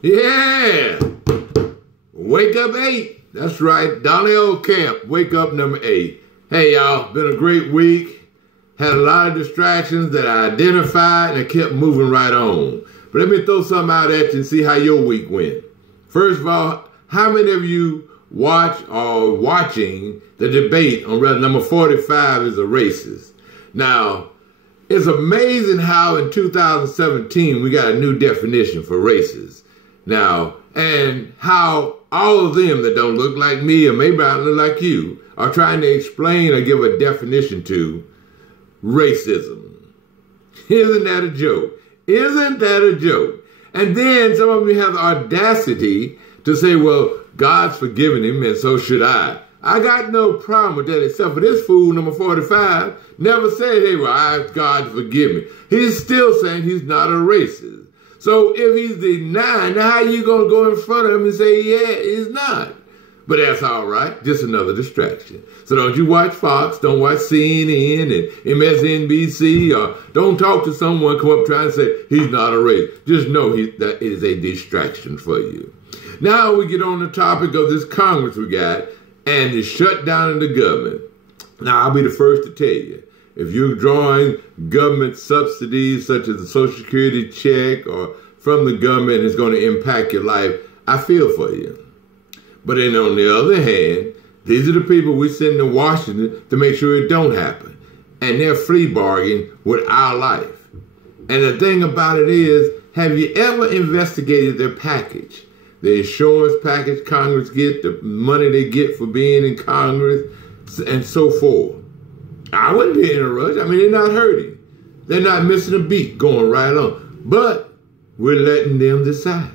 Yeah. Wake up 8. That's right. Donnell Camp. Wake up number 8. Hey, y'all. Been a great week. Had a lot of distractions that I identified and I kept moving right on. But let me throw something out at you and see how your week went. First of all, how many of you watch or watching the debate on whether number 45 is a racist? Now, it's amazing how in 2017 we got a new definition for racist. Now, and how all of them that don't look like me or maybe I look like you are trying to explain or give a definition to racism. Isn't that a joke? Isn't that a joke? And then some of you have the audacity to say, well, God's forgiven him and so should I. I got no problem with that except for this fool, number 45, never said, hey, well, God forgive me. He's still saying he's not a racist. So if he's denying, now how you going to go in front of him and say, yeah, he's not? But that's all right. Just another distraction. So don't you watch Fox, don't watch CNN and MSNBC, or don't talk to someone come up trying to say he's not a racist. Just know that is a distraction for you. Now we get on the topic of this Congress we got and the shutdown of the government. Now I'll be the first to tell you, if you're drawing government subsidies such as the Social Security check or from the government, it's going to impact your life, I feel for you. But then on the other hand, these are the people we send to Washington to make sure it don't happen. And they're free bargaining with our life. And the thing about it is, have you ever investigated their package? The insurance package Congress get, the money they get for being in Congress, and so forth. I wouldn't be in a rush. I mean, they're not hurting. They're not missing a beat going right on. But we're letting them decide.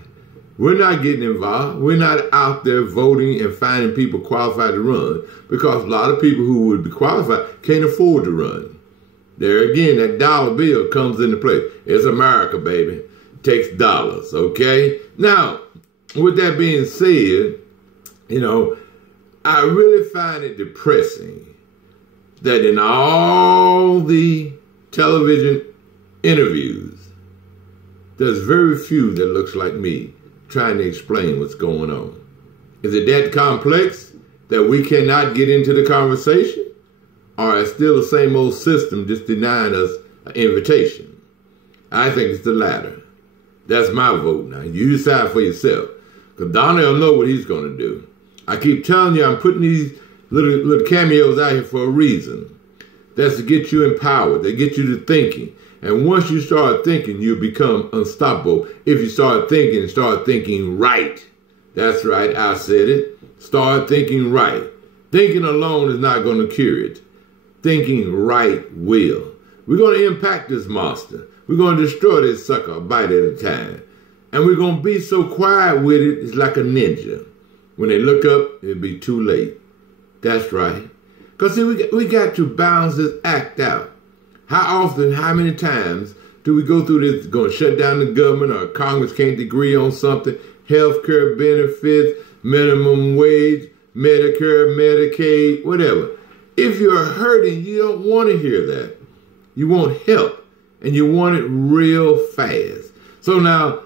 We're not getting involved. We're not out there voting and finding people qualified to run because a lot of people who would be qualified can't afford to run. There again, that dollar bill comes into play. It's America, baby. It takes dollars, okay? Now, with that being said, you know, I really find it depressing that in all the television interviews, there's very few that looks like me trying to explain what's going on. Is it that complex that we cannot get into the conversation? Or is still the same old system just denying us an invitation? I think it's the latter. That's my vote now. You decide for yourself. Because Donnell know what he's going to do. I keep telling you I'm putting these little cameos out here for a reason. That's to get you empowered. They get you to thinking. And once you start thinking, you become unstoppable. If you start thinking right. That's right, I said it. Start thinking right. Thinking alone is not going to cure it. Thinking right will. We're going to impact this monster. We're going to destroy this sucker a bite at a time. And we're going to be so quiet with it, it's like a ninja. When they look up, it'll be too late. That's right. Because see, we got to balance this act out. How often, how many times do we go through this, going to shut down the government or Congress can't agree on something, health care benefits, minimum wage, Medicare, Medicaid, whatever. If you're hurting, you don't want to hear that. You want help, and you want it real fast. So now,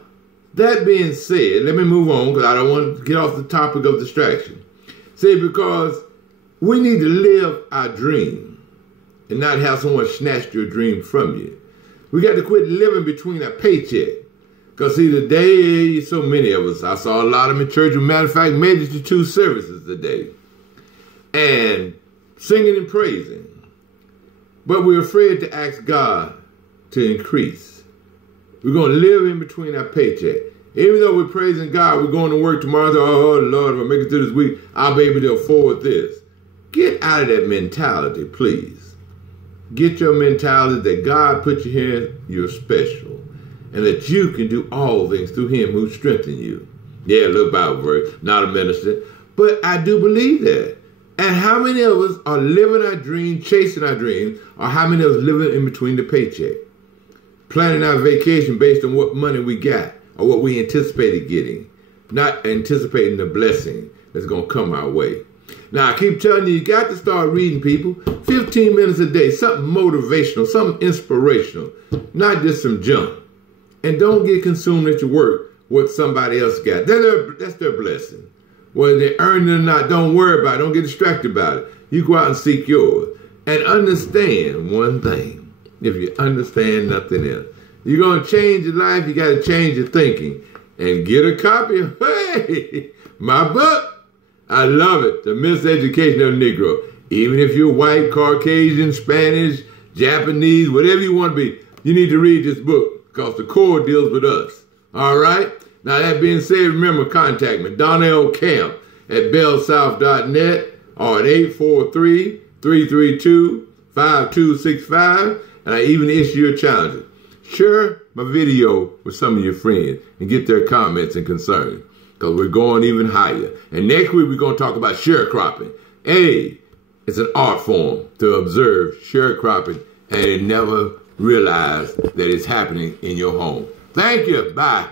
that being said, let me move on because I don't want to get off the topic of distraction. See, because we need to live our dream and not have someone snatch your dream from you. We got to quit living between our paycheck. Because see, today, so many of us, I saw a lot of them in church. As a matter of fact, made it to 2 services today. And singing and praising. But we're afraid to ask God to increase. We're going to live in between our paycheck. Even though we're praising God, we're going to work tomorrow. Oh, Lord, if I make it through this week, I'll be able to afford this. Get out of that mentality, please. Get your mentality that God put you here, you're special. And that you can do all things through him who strengthens you. Yeah, a little Bible verse, not a minister. But I do believe that. And how many of us are living our dream, chasing our dreams, or how many of us living in between the paycheck? Planning our vacation based on what money we got or what we anticipated getting. Not anticipating the blessing that's going to come our way. Now, I keep telling you, you got to start reading, people. 15 minutes a day, something motivational, something inspirational, not just some junk. And don't get consumed at your work what somebody else got. That's their blessing. Whether they earn it or not, don't worry about it. Don't get distracted about it. You go out and seek yours. And understand one thing. If you understand nothing else, you're going to change your life, you got to change your thinking. And get a copy of, hey, my book. I love it. The Miseducation of the Negro. Even if you're white, Caucasian, Spanish, Japanese, whatever you want to be, you need to read this book because the core deals with us. All right? Now, that being said, remember, contact me, Donnell Camp at bellsouth.net or at 843-332-5265, and I even issue your challenges. Share my video with some of your friends and get their comments and concerns because we're going even higher. And next week, we're going to talk about sharecropping. Hey, it's an art form to observe sharecropping and never realize that it's happening in your home. Thank you. Bye.